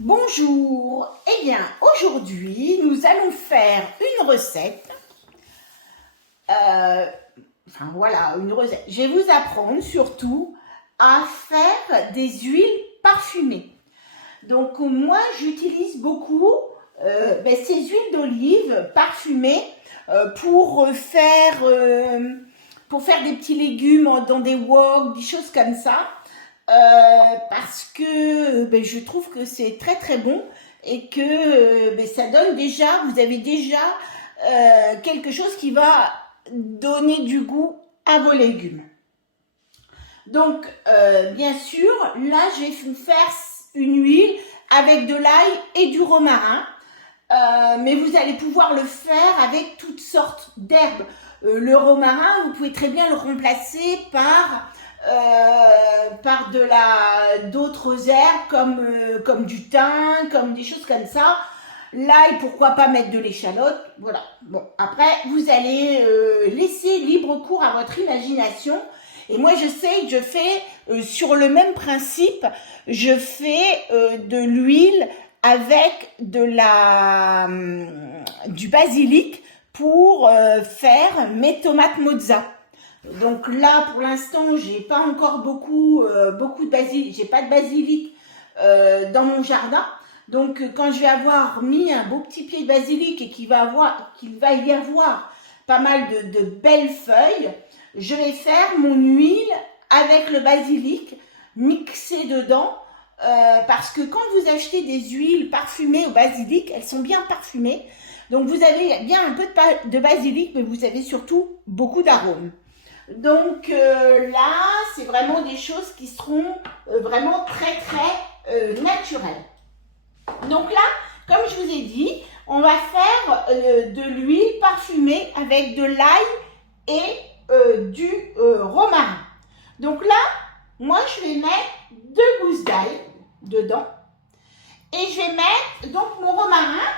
Bonjour, eh bien aujourd'hui nous allons faire une recette, une recette. Je vais vous apprendre surtout à faire des huiles parfumées. Donc moi j'utilise beaucoup ces huiles d'olive parfumées pour faire des petits légumes dans des wok, des choses comme ça. Parce que je trouve que c'est très très bon et que ça donne déjà, vous avez déjà quelque chose qui va donner du goût à vos légumes. Donc bien sûr, là je vais vous faire une huile avec de l'ail et du romarin, mais vous allez pouvoir le faire avec toutes sortes d'herbes. Le romarin, vous pouvez très bien le remplacer par d'autres herbes comme du thym, comme des choses comme ça. L'ail, pourquoi pas mettre de l'échalote. Voilà. Bon, après, vous allez laisser libre cours à votre imagination. Et moi, je fais sur le même principe, je fais de l'huile avec du basilic pour faire mes tomates mozza. Donc là, pour l'instant, j'ai pas encore beaucoup de basilic. J'ai pas de basilic dans mon jardin. Donc, quand je vais avoir mis un beau petit pied de basilic et qu'il va y avoir pas mal de belles feuilles, je vais faire mon huile avec le basilic mixé dedans. Parce que quand vous achetez des huiles parfumées au basilic, elles sont bien parfumées. Donc, vous avez bien un peu de basilic, mais vous avez surtout beaucoup d'arômes. Donc là, c'est vraiment des choses qui seront vraiment très très naturelles. Donc là, comme je vous ai dit, on va faire de l'huile parfumée avec de l'ail et du romarin. Donc là, moi je vais mettre 2 gousses d'ail dedans et je vais mettre donc mon romarin,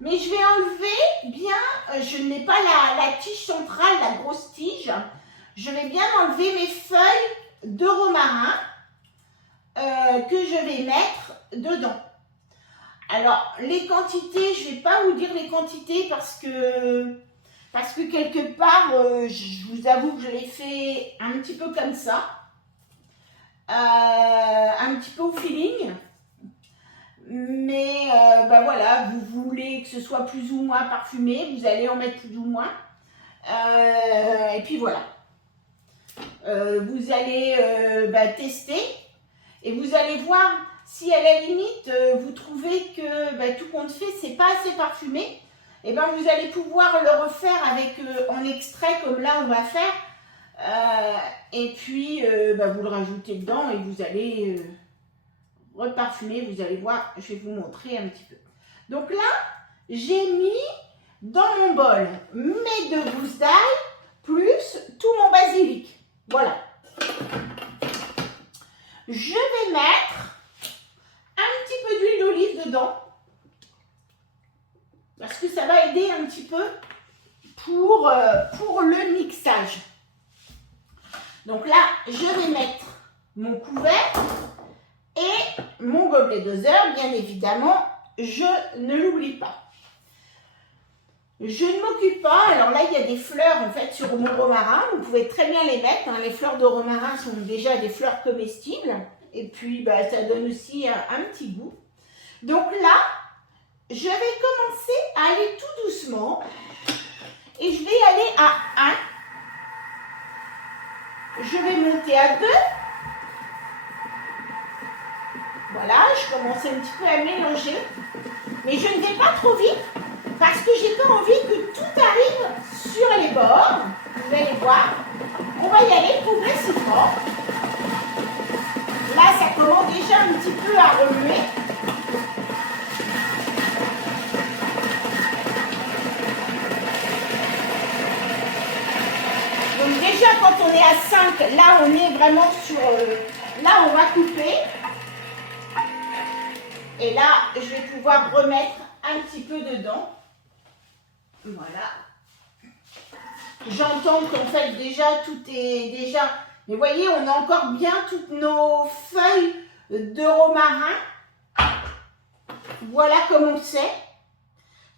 mais je vais enlever bien, je n'ai pas la tige centrale, la grosse tige. Je vais bien enlever mes feuilles de romarin que je vais mettre dedans. Alors, les quantités, je ne vais pas vous dire les quantités parce que quelque part, je vous avoue que je l'ai fait un petit peu comme ça. Un petit peu au feeling. Mais voilà, vous voulez que ce soit plus ou moins parfumé, vous allez en mettre plus ou moins. Et puis voilà. Vous allez tester et vous allez voir si à la limite vous trouvez que tout compte fait c'est pas assez parfumé, et vous allez pouvoir le refaire avec en extrait comme là on va faire, et puis vous le rajoutez dedans et vous allez reparfumer. Vous allez voir, je vais vous montrer un petit peu. Donc là j'ai mis dans mon bol mes 2 gousses d'ail plus tout mon basilic. Voilà. Je vais mettre un petit peu d'huile d'olive dedans parce que ça va aider un petit peu pour le mixage. Donc là, je vais mettre mon couvert et mon gobelet doseur, bien évidemment, je ne l'oublie pas. Je ne m'occupe pas, alors là il y a des fleurs en fait sur mon romarin, vous pouvez très bien les mettre, hein. Les fleurs de romarin sont déjà des fleurs comestibles et puis ça donne aussi un petit goût. Donc là, je vais commencer à aller tout doucement et je vais aller à 1, je vais monter à 2, voilà, je commence un petit peu à mélanger, mais je ne vais pas trop vite. Parce que j'ai pas envie que tout arrive sur les bords. Vous allez voir. On va y aller progressivement. Là, ça commence déjà un petit peu à remuer. Donc déjà, quand on est à 5, là, on est vraiment sur... là, on va couper. Et là, je vais pouvoir remettre un petit peu dedans. Voilà. J'entends qu'en fait déjà tout est déjà... Mais vous voyez, on a encore bien toutes nos feuilles de romarin voilà comment c'est.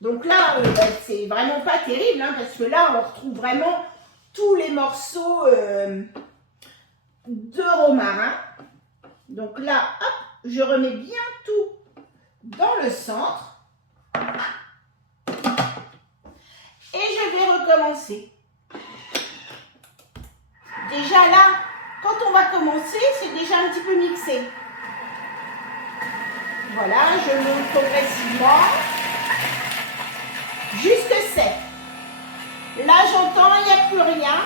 Donc là, c'est vraiment pas terrible, hein, parce que là, on retrouve vraiment tous les morceaux de romarin. Donc là, hop, je remets bien tout dans le centre. Et je vais recommencer. Déjà là, quand on va commencer, c'est déjà un petit peu mixé. Voilà, je monte progressivement jusque sec. Là, j'entends, il n'y a plus rien.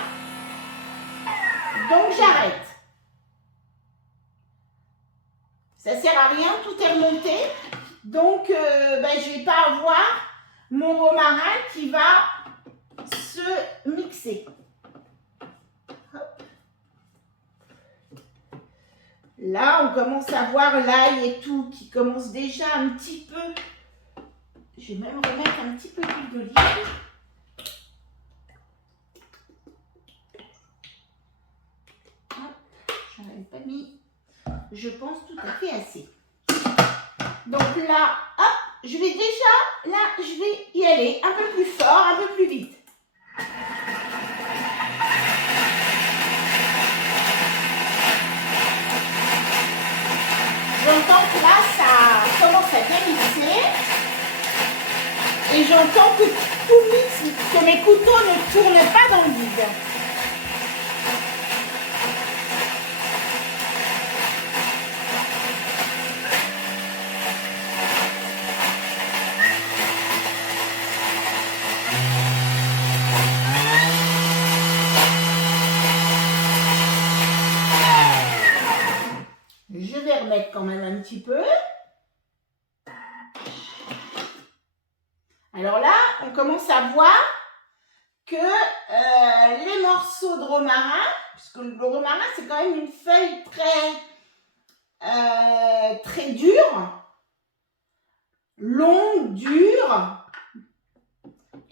Donc, j'arrête. Ça ne sert à rien, tout est remonté. Donc, je ne vais pas avoir mon romarin qui va se mixer. Hop. Là, on commence à voir l'ail et tout qui commence déjà un petit peu. Je vais même remettre un petit peu d'huile d'olive. Je n'en avais pas mis, je pense, tout à fait assez. Donc là, hop, je vais déjà, là, je vais y aller un peu plus fort, un peu plus vite. J'entends que là, ça commence à bien mixer. Et j'entends que tout mixe, que mes couteaux ne tournent pas dans le vide. Je vais remettre quand même un petit peu. Alors là, on commence à voir que les morceaux de romarin, puisque le romarin c'est quand même une feuille très dure, longue, dure,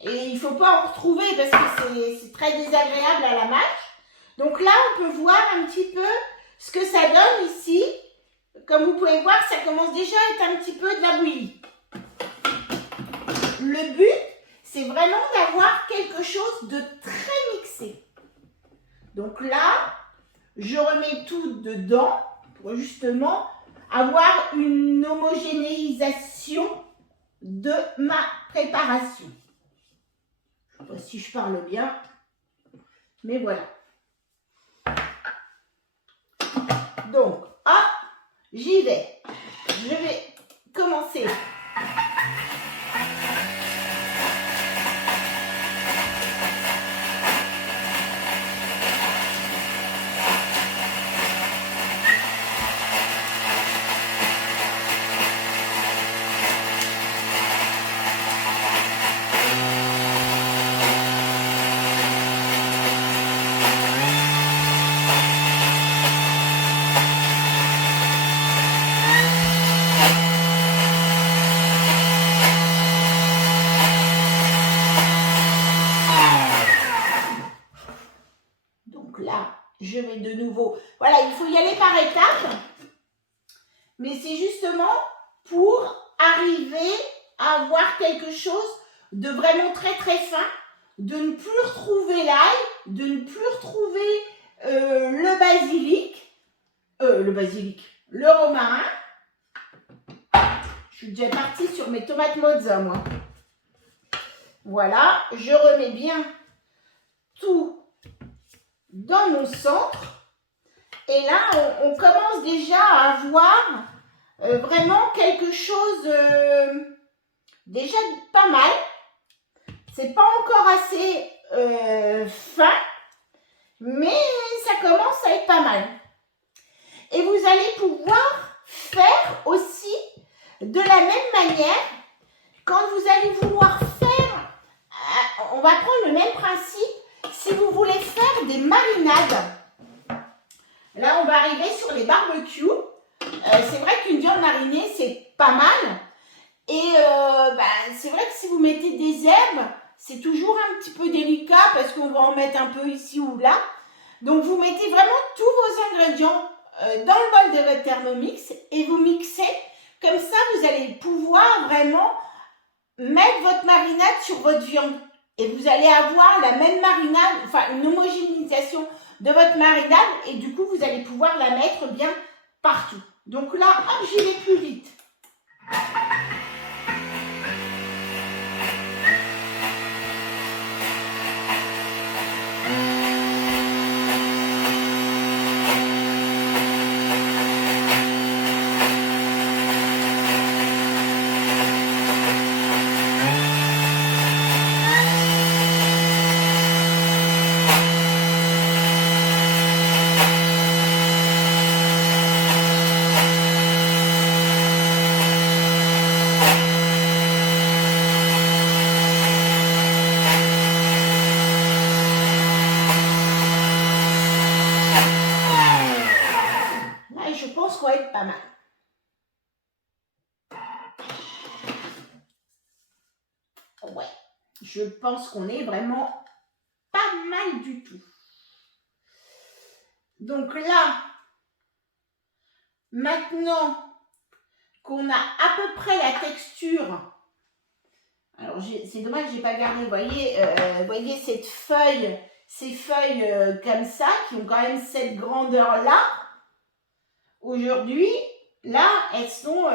et il ne faut pas en retrouver parce que c'est très désagréable à la mâche. Donc là, on peut voir un petit peu ce que ça donne ici. Comme vous pouvez voir, ça commence déjà à être un petit peu de la bouillie. Le but, c'est vraiment d'avoir quelque chose de très mixé. Donc là, je remets tout dedans pour justement avoir une homogénéisation de ma préparation. Je ne sais pas si je parle bien, mais voilà. Donc, hop, j'y vais. Je vais commencer. Je vais de nouveau, voilà, il faut y aller par étapes, mais c'est justement pour arriver à avoir quelque chose de vraiment très très fin, de ne plus retrouver l'ail, de ne plus retrouver le romarin. Je suis déjà partie sur mes tomates mozza, moi. Voilà, je remets bien tout dans mon centre et là on commence déjà à avoir vraiment quelque chose déjà pas mal. C'est pas encore assez fin, mais ça commence à être pas mal. Et vous allez pouvoir faire aussi de la même manière quand vous allez vouloir faire, on va prendre le même principe. Si vous voulez faire des marinades, là on va arriver sur les barbecues. C'est vrai qu'une viande marinée c'est pas mal. Et c'est vrai que si vous mettez des herbes, c'est toujours un petit peu délicat parce qu'on va en mettre un peu ici ou là. Donc vous mettez vraiment tous vos ingrédients dans le bol de votre Thermomix et vous mixez Comme ça, vous allez pouvoir vraiment mettre votre marinade sur votre viande. Et vous allez avoir la même marinade, enfin une homogénéisation de votre marinade. Et du coup, vous allez pouvoir la mettre bien partout. Donc là, hop, j'y vais plus vite. Pas mal. Ouais, je pense qu'on est vraiment pas mal du tout. Donc là, maintenant qu'on a à peu près la texture, alors c'est dommage, j'ai pas gardé, vous voyez cette feuille, ces feuilles comme ça, qui ont quand même cette grandeur-là. Aujourd'hui, là, elles sont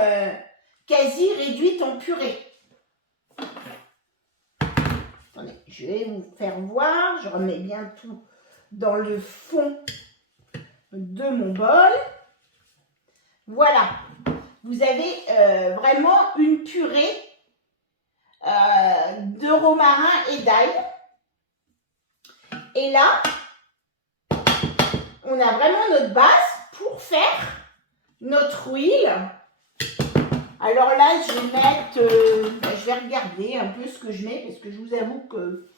quasi réduites en purée. Attendez, je vais vous faire voir. Je remets bien tout dans le fond de mon bol. Voilà. Vous avez vraiment une purée de romarin et d'ail. Et là, on a vraiment notre base pour faire notre huile. Alors là, je vais mettre, je vais regarder un peu ce que je mets parce que je vous avoue que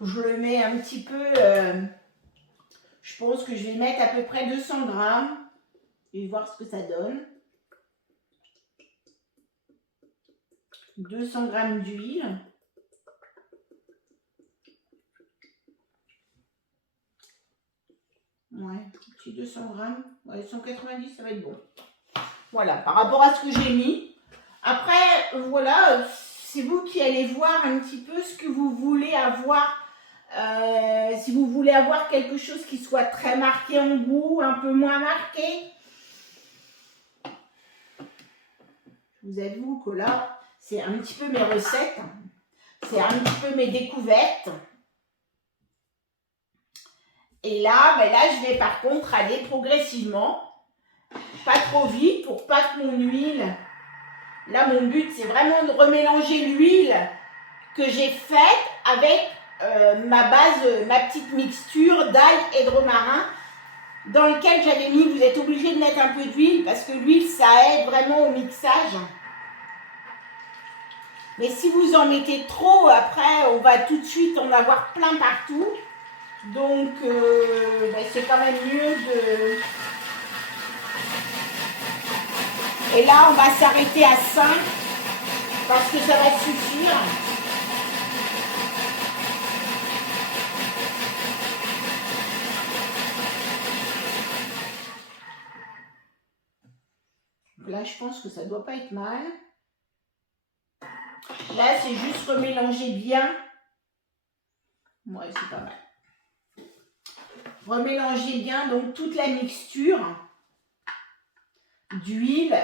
je le mets un petit peu, je pense que je vais mettre à peu près 200 grammes et voir ce que ça donne. 200 grammes d'huile. Ouais, petit 200 grammes. Ouais, 190, ça va être bon. Voilà, par rapport à ce que j'ai mis. Après, voilà, c'est vous qui allez voir un petit peu ce que vous voulez avoir. Si vous voulez avoir quelque chose qui soit très marqué en goût, un peu moins marqué. Je vous avoue que là, c'est un petit peu mes recettes. C'est un petit peu mes découvertes. Et là, ben là, je vais par contre aller progressivement. Pas trop vite pour pas que mon huile... Là, mon but, c'est vraiment de remélanger l'huile que j'ai faite avec ma base, ma petite mixture d'ail et de romarin dans lequel j'avais mis, vous êtes obligé de mettre un peu d'huile parce que l'huile, ça aide vraiment au mixage. Mais si vous en mettez trop, après, on va tout de suite en avoir plein partout. Donc, ben, c'est quand même mieux de... Et là, on va s'arrêter à 5 parce que ça va suffire. Là, je pense que ça ne doit pas être mal. Là, c'est juste remélanger bien. Ouais, c'est pas mal. Remélanger bien donc toute la mixture d'huile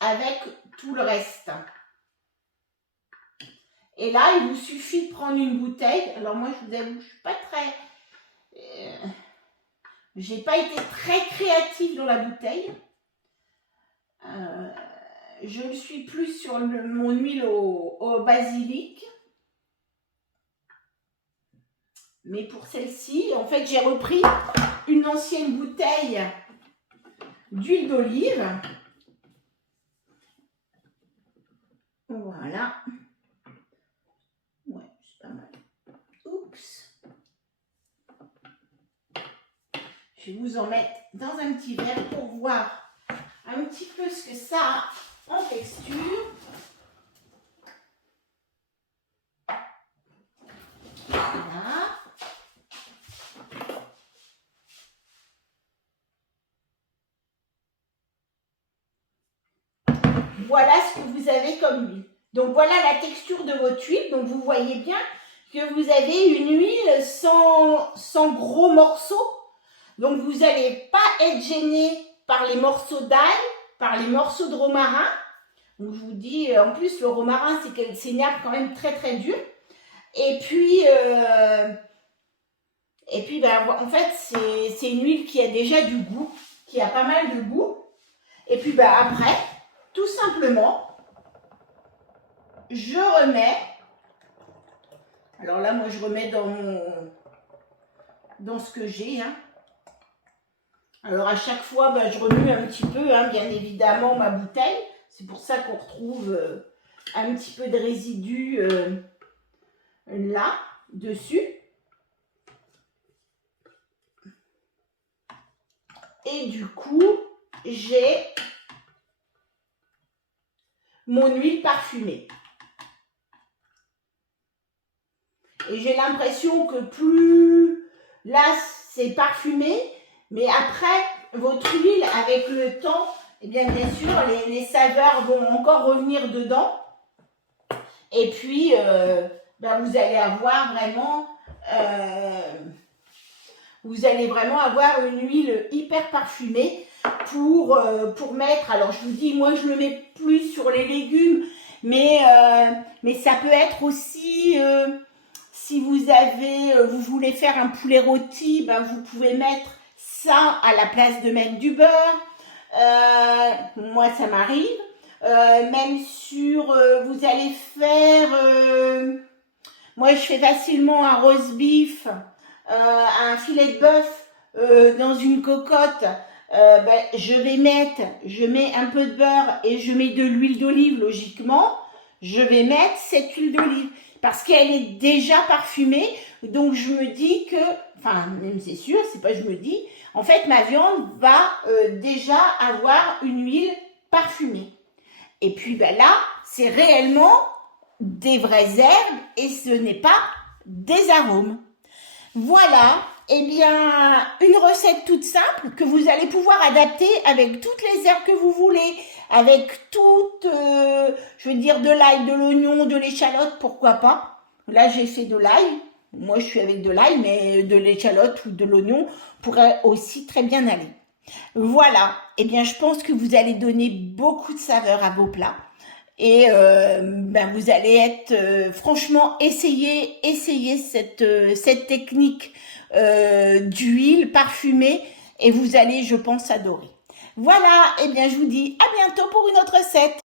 avec tout le reste. Et là, il vous suffit de prendre une bouteille. Alors moi, je vous avoue, je suis pas très... j'ai pas été très créative dans la bouteille. Je ne suis plus sur mon huile au basilic. Mais pour celle-ci, en fait, j'ai repris une ancienne bouteille d'huile d'olive. Voilà. Ouais, c'est pas mal. Oups. Je vais vous en mettre dans un petit verre pour voir un petit peu ce que ça a en texture. Voilà. vous avez comme huile. Donc voilà la texture de votre huile. Donc vous voyez bien que vous avez une huile sans gros morceaux. Donc vous n'allez pas être gêné par les morceaux d'ail, par les morceaux de romarin. Donc je vous dis, en plus le romarin c'est une herbe quand même très très dure. Et puis ben, en fait c'est une huile qui a déjà du goût, qui a pas mal de goût. Et puis ben, après, tout simplement, je remets. Alors là, moi, je remets dans ce que j'ai. Hein. Alors à chaque fois, ben, je remue un petit peu, hein, bien évidemment, ma bouteille. C'est pour ça qu'on retrouve un petit peu de résidus là, dessus. Et du coup, j'ai mon huile parfumée. Et j'ai l'impression que plus là c'est parfumé, mais après votre huile avec le temps, eh bien sûr les saveurs vont encore revenir dedans. Et puis ben, vous allez avoir vraiment avoir une huile hyper parfumée pour mettre. Alors je vous dis, moi je le mets plus sur les légumes, mais ça peut être aussi si vous voulez faire un poulet rôti, ben vous pouvez mettre ça à la place de mettre du beurre. Moi, ça m'arrive. Même vous allez faire... moi, je fais facilement un roast beef, un filet de bœuf dans une cocotte. Ben, je mets un peu de beurre et je mets de l'huile d'olive, logiquement. Je vais mettre cette huile d'olive parce qu'elle est déjà parfumée, donc je me dis que, enfin même c'est sûr, c'est pas je me dis, en fait ma viande va déjà avoir une huile parfumée. Et puis ben là, c'est réellement des vraies herbes et ce n'est pas des arômes. Voilà, eh bien, une recette toute simple que vous allez pouvoir adapter avec toutes les herbes que vous voulez, avec toutes, je veux dire, de l'ail, de l'oignon, de l'échalote, pourquoi pas. Là, j'ai fait de l'ail. Moi, je suis avec de l'ail, mais de l'échalote ou de l'oignon pourrait aussi très bien aller. Voilà, eh bien, je pense que vous allez donner beaucoup de saveur à vos plats. Et ben vous allez être franchement essayez cette technique d'huile parfumée et vous allez, je pense, adorer. Voilà, et bien je vous dis à bientôt pour une autre recette.